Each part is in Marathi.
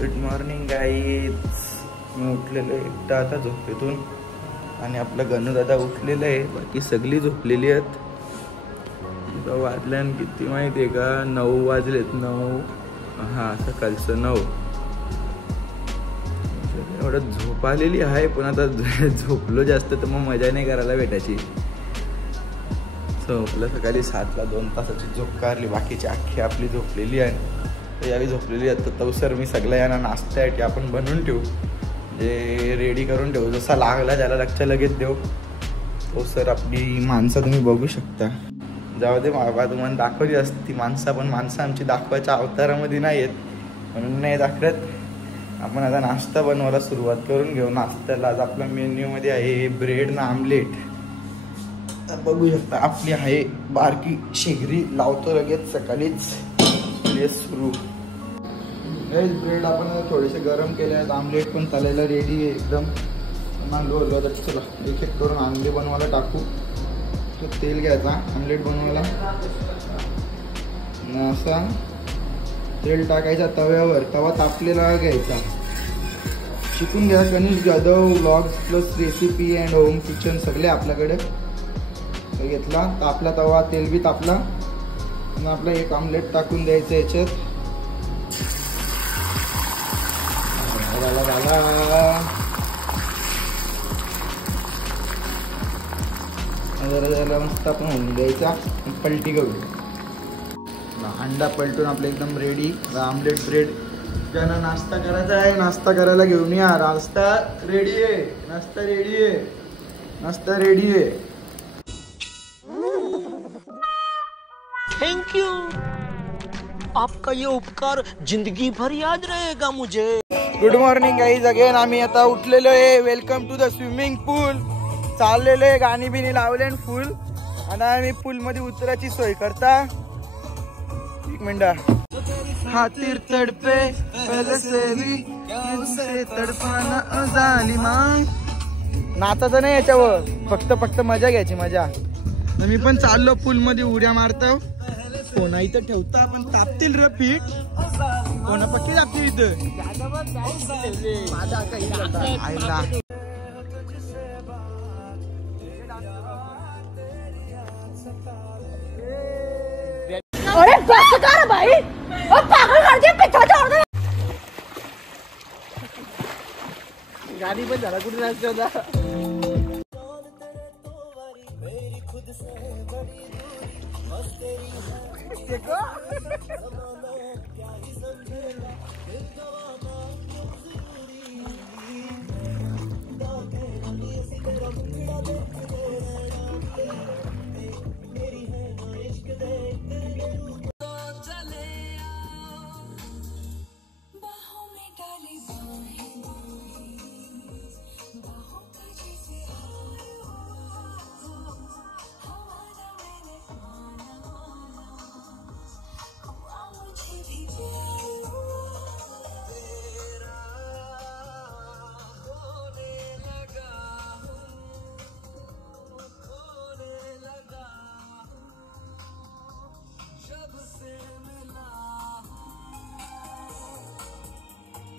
Good morning guys. मी उठलेलो एकटा आता झोपेतून आणि आपला गणू दादा उठलेला आहे. बाकी सगळी झोपलेली आहेत. वाजल्यान किती माहिती आहे का? 9 वाजलेत. 9 हां सकाळचं 9. एवढं झोप आलेली आहे पण आता झोपलो जास्त तर मग मजा नाही करायला भेटायची. झोपलं सकाळी 7ला 2 तासाची झोप काढली. बाकीची अख्खी आपली झोपलेली आहे. यावी झोपलेली आहे. तर तवसर मी सगळ्या यांना नाश्त्यासाठी आपण बनवून ठेवू, जे रेडी करून ठेवू. जसा लागला त्याला लक्ष लगेच देऊ. तो सर आपली माणसं तुम्ही बघू शकता. जाऊ दे बाबा, तुम्हाला दाखवली असती माणसं, पण माणसं आमची दाखवायच्या अवतारामध्ये नाही आहेत म्हणून नाही दाखवत. आपण आता नाश्ता बनवायला सुरुवात करून घेऊ. नाश्त्याला आज आपल्या मेन्यूमध्ये आहे ब्रेड ना आमलेट. बघू शकता आपली आहे बारकी शेगरी. लावतो लगेच सकाळीच सुरू. ब्रेड आपण थोडेसे गरम केले आहेत. आमलेट पण तळायला रेडी आहे एकदम. मांडू चला एक एक करून अंडे बनवायला टाकू. तेल घ्यायचा आमलेट बनवायला. असा तेल टाकायचा तव्यावर. तवा तापलेला घ्यायचा. शिकून घ्या. Ganesh Jadhav vlogs plus recipe and home kitchen सगळे आपल्याकडे. घेतला तापला तवा, तेल बी तापला. आणि आपलं एक आमलेट टाकून द्यायचं याच्यात. जरा मस्त आपण होऊन द्यायचा. पलटी करू. अंडा पलटून आपलं एकदम रेडी. Omelette bread. ज्यांना नाश्ता करायचा आहे नाश्ता करायला घेऊन या. नाश्ता रेडी आहे. नाश्ता रेडी आहे. नाश्ता रेडी आहे. Thank you. आपका ये उपकार जिंदगी भर याद रहेगा मुझे. Good morning guys. अगेन आम्ही आता उठलेलो आहे. वेलकम टू द स्विमिंग पूल. चाललेलो आहे. गाणी बिनी लावले फुल. आणि आम्ही पूल मध्ये उतरायची सोय करता. एक मिनिट. खातिर तडपे पहले से भी उसे तडपाना जालिमा. नाचायचं नाही याच्यावर. फक्त मजा घ्यायची. मजा. मी पण चाललो पूल मध्ये उड्या मारतो. कोणा इथं ठेवता पण तापतील र पीठ. कोणा पक्की तापतील इथं. आईला अरे बस कर भाई. पागल कर दिया. पिछा छोड़ दे. गाडी पण झाला. कुठे नाचते होता.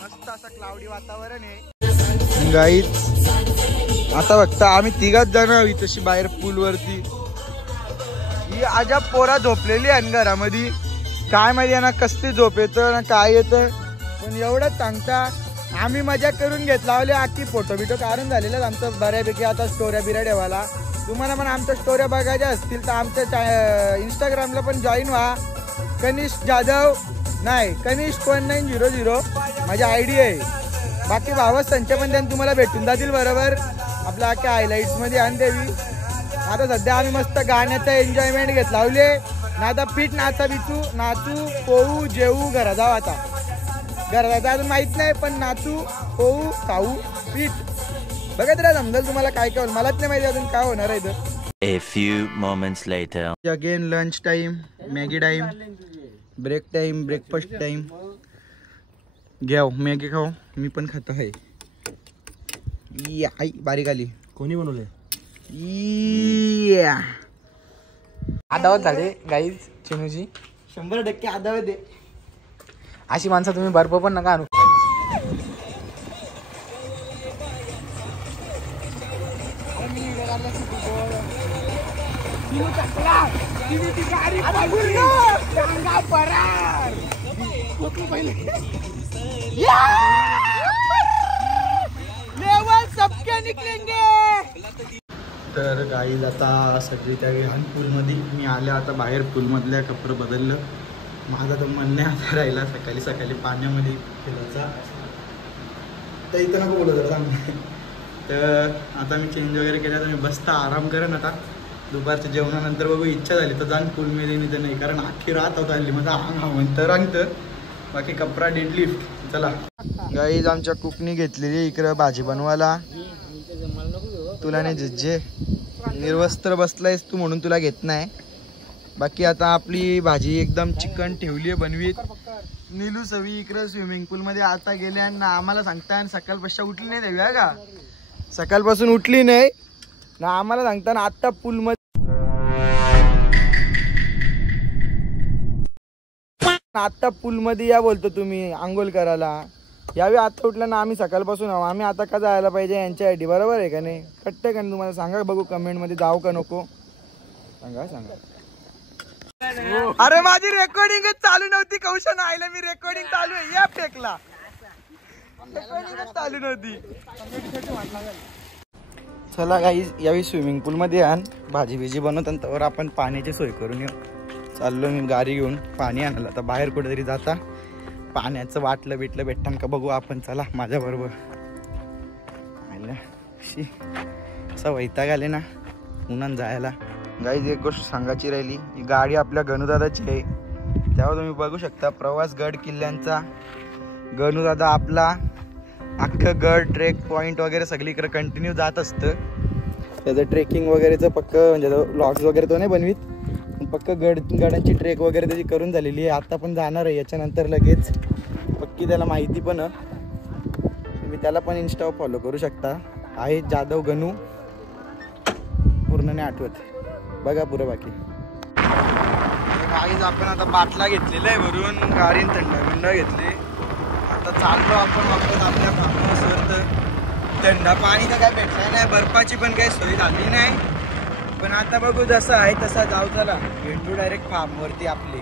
मस्त असं क्लाउडी वातावरण आहे गाईज. आता बघता आम्ही 3घात जण हवी तशी बाहेर पूल वरती. ही आजा पोरा झोपलेली आहे घरामध्ये. काय माहिती ना कसली झोप येतं ना काय येतं. पण एवढंच सांगता आम्ही मजा करून घेतला. आखी फोटो बिटो काढून झालेलं आमचं बऱ्यापैकी. आता स्टोऱ्या बिऱ्या ठेवायला. तुम्हाला पण आमच्या स्टोऱ्या बघायच्या असतील तर आमच्या इंस्टाग्रामला पण जॉईन व्हा. कनिष्क जाधव नाही कनिष्क 1900 माझी आयडी आहे. बाकी भावच संच पण त्यांनी तुम्हाला भेटून जातील बरोबर आपल्या अख्ख्या हायलाईट्स मध्ये. आणि देवी आता सध्या आम्ही मस्त गाण्याचा एन्जॉयमेंट घेत लावले ना. आता पीठ नाचू पोहू जेवू घरा जाऊ. आता घरा जायचं अजून माहित नाही पण नाचू पोहू खाऊ पीठ बघत राहा. समजेल तुम्हाला काय काय. मलाच नाही माहिती अजून काय होणार आहे इथं. A few moments later. Again lunch time, Maggi time, break time, breakfast time. घ्याव मॅगी खाऊ. मी पण खातो आहे. आई बारीक आली. कोणी बनवले? आदावत झाले गाईज चिनूची. 100% आदावत आहे. अशी माणसं तुम्ही बर्फ पण नका आणू. तर गाईज आता सगळी त्या विहान पूलमध्ये मी आल्या आता बाहेर पूलमधल्या कपडे बदललं. माझा तर मन नाही आता राहिला सकाळी सकाळी पाण्यामध्ये खेळायचा. तर इथं नको बोलत जरा सांग. तर आता मी चेंज वगैरे केला तर मी बसता आराम करेन. आता दुपारच्या जेवणानंतर बघू इच्छा झाली तर जाण पूलमध्ये नाही तर नाही, कारण अख्खी रात होत आली माझा अंग म्हणतं रांगतं. बाकी कपडा डेडलिफ्ट. चला गाईज आमच्या कुकनी घेतलेली इकडं भाजी बनवायला. तुला नाही जिज्जे निर्वस्त्र बसलायस तू म्हणून तुला घेत नाही. बाकी आता आपली भाजी एकदम चिकन ठेवली आहे बनवीत. नीलू सवी इकडं स्विमिंग पूलमध्ये आता गेले आणि आम्हाला सांगता सकाळपासून उठली नाही देव्या का, सकाळपासून उठली नाही ना आम्हाला सांगताना आता पूलमध्ये या बोलतो तुम्ही आंघोळ करायला. यावेळी आता उठलं ना आम्ही सकाळपासून आम्ही आता का जायला पाहिजे यांच्यासाठी, बरोबर आहे का नाही? कट्टे का तुम्हाला सांगा बघू कमेंटमध्ये, जाऊ का नको सांगा सांगा. अरे माझी रेकॉर्डिंग चालू नव्हती कौशन आयला, मी रेकॉर्डिंग चालू आहे या फेकला, रेकॉर्डिंग चालू नव्हती. चला गाईज यावेळी स्विमिंग पूल मध्ये आण भाजी बिजी बनवताना आपण पाण्याची सोय करून येऊ. चाललो मी गाडी घेऊन पाणी आणायला. आता बाहेर कुठेतरी जाता पाण्याचं वाटलं बिटलं भेटतान का बघू आपण. चला माझ्या बरोबर. असा वैताग आले ना उन्हान जायला. गाईज एक गोष्ट सांगायची राहिली, ही गाडी आपल्या गणूदादाची आहे. त्यावर तुम्ही बघू शकता प्रवास गड किल्ल्यांचा. गणूदादा आपला अख्खं गड ट्रेक पॉईंट वगैरे सगळीकडे कंटिन्यू जात असतं. त्याचं ट्रेकिंग वगैरेचं पक्क म्हणजे व्लॉग्स वगैरे तो नाही बनवीत, पक्क गडांची ट्रेक वगैरे त्याची करून झालेली आहे. आता पण जाणार आहे याच्यानंतर लगेच, पक्की त्याला माहिती पण. तुम्ही त्याला पण इंस्टावर फॉलो करू शकता, आहे जाधव गणू, पूर्ण नाही आठवत बघा पुरं. बाकी गाईज आपण आता बाटला घेतलेला आहे भरून, गाडीन थंड घेतली. आता चाललो आपण वापरत आपल्या फार्महाऊसवर. थंड पाणी तर काय भेटलं नाही, बर्फाची पण काही सोय झाली नाही, पण आता बघू जसं आहे तसा जाऊ. चला भेटू डायरेक्ट फार्म वरती आपली.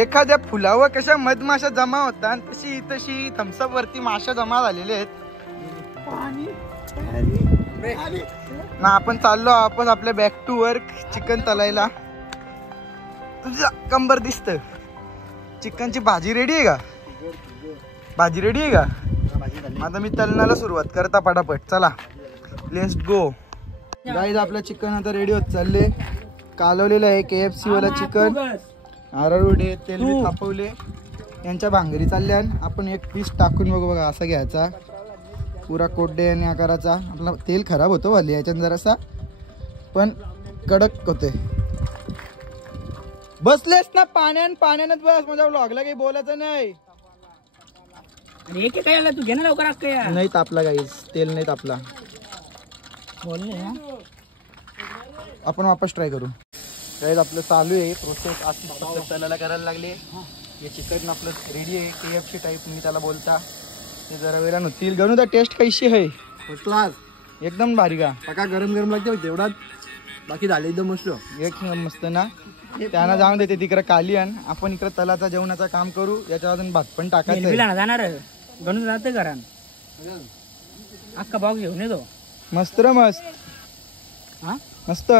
एखाद्या फुलावर कशा मधमाशा जमा होतात तशी तशी थम्सअप वरती माशा जमा झालेले आहेत ना. आपण चाललो आपण आपल्या बॅक टू वर्क चिकन तलायला. तुझा कंबर दिसत. चिकनची भाजी रेडी आहे का? भाजी रेडी आहे का? आता मी तलनाला सुरुवात करता पटापट. चला लेट्स गो. गाईज आपलं चिकन आता रेडी होत चालले. कालवलेलं आहे KFC वाला चिकन. आरारोडे तेल बी तापवले. यांच्या भांगरी चालल्या. आपण एक पीस टाकून बघू बघा, असा घ्यायचा पुरा कोड्डे आणि आकाराचा. आपला तेल खराब होतो वाली याच्यात जरासा, पण कडक होते. बसलेस ना पाण्यानंच बस, माझ्या व्लॉगला काही बोलायचं नाही. तू घे ना लवकर. नाही तापला गाईज, तेल नाही तापला. आपण वापस ट्राय करू. गाईज आपलं चालू आहे प्रोसेस. आज तलाला करायला लागले. हे चिकन आपलं रेडी आहे KFC टाईप मी त्याला बोलता. ते जरा वेळा नव्हतील. गणू टेस्ट कशी आहे? क्लास एकदम भारी का? पका गरम गरम लागते तेवढाच, बाकी झाले एकदम मस्त. एक मस्त ना. त्यांना जाऊन देते तिकडे काली आण. आपण इकडे तलाचा जेवणाचं काम करू. याच्या अजून भात पण टाकायचं जाणार. गणू जाते घरान अख्खा बॉक्स घेऊन येतो. मस्त रे मस्त. हा मस्त.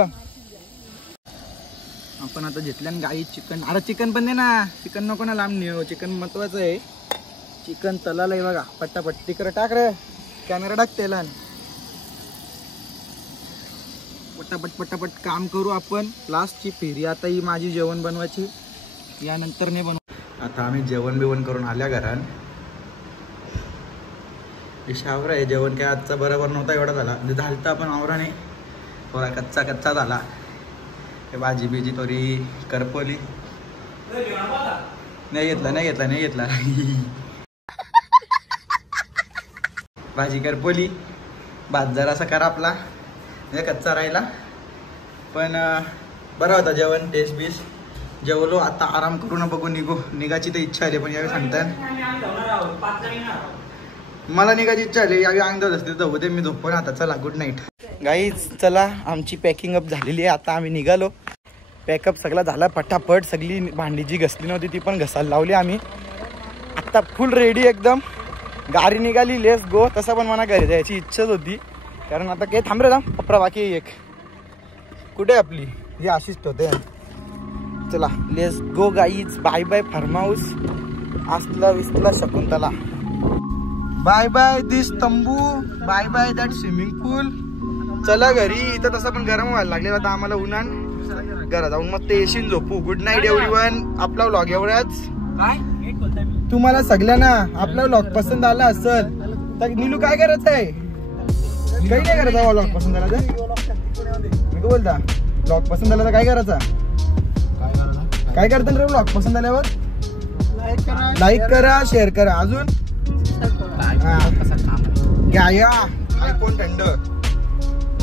आपण आता घेतल्यान गाई चिकन. अरे चिकन पण दे ना, चिकन नको ना लांब नेऊ. चिकन महत्वाचं आहे. चिकन तलाला आहे बघा पट्टापट. तिकडे टाक रे, कॅमेरा टाक तेलान. पटापट पटापट काम करू आपण. लास्टची फेरी आता ही माझी जेवण बनवायची, यानंतर नाही बनव. आता आम्ही जेवण बिवण करून आल्या घरात. शावरा आहे. जेवण काय आजचा बरोबर नव्हता एवढा झाला, म्हणजे झालता पण आवरा नाही, थोडा कच्चा कच्चा झाला. भाजी बिजी थोडी करपवली. नाही घेतला भाजी करपवली. भात जरासा करा आपला म्हणजे कच्चा राहिला, पण बरा होता जेवण. टेस्ट बीस जेवलो. आता आराम करू ना, बघू निघायची तर इच्छा आली, पण यावेळी सांगतात मला निघायची इच्छा झाली यावी अंगदर असते तर होते मी झोपण आता. चला गुड नाईट गाईज. चला आमची पॅकिंग अप झालेली आहे. आता आम्ही निघालो. पॅकअप सगळा झाला पटापट. सगळी भांडी जी घसली नव्हती ती पण घसायला लावली आम्ही. आता फुल रेडी एकदम. गाडी निघाली. Let's go. तसं पण मला घरी जायची इच्छाच होती कारण आता काही थांब रे थांब पप्पा बाकी एक कुठे आपली हे अशिष्ट होते. चला let's go guys. Bye bye farm house. असला विसला शकुंतला. बाय बाय दिस तंबू. Bye bye that swimming pool. चला घरी. इथं तसं पण गरम व्हायला लागले आता आम्हाला उन्हान. घरात जाऊन मग ते एशीन झोपू. Good night everyone. आपला व्लॉग एवढाच. तुम्हाला सगळ्यांना आपला व्लॉग पसंत आला असेल तर नीलू काय करायचं आहे? काही नाही करायचं. व्लॉग पसंत आला तर मी बोलता व्लॉग पसंत आला तर काय करायचा? काय करता रे व्लॉग पसंत आल्यावर? लाईक करा शेअर करा. अजून घ्या आयफोन थंड.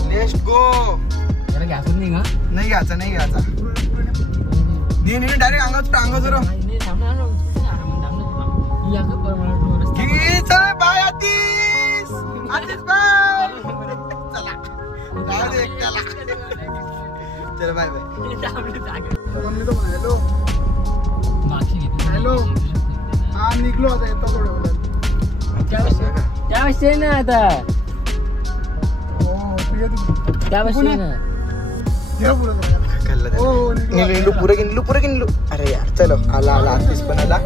Let's go. नाही घ्यायचा नाही घ्यायचा. डायरेक्ट अंगावर जरा बाय आतीस. आतीस बाय. चला एकट्याला. चला बाय बाय. हॅलो हा निघलो आता येतो थोडं. त्या ना आता अरे यार चलो आला आतीस पण आला.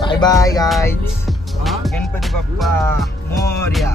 Bye bye guys. Ganpati Bappa Morya.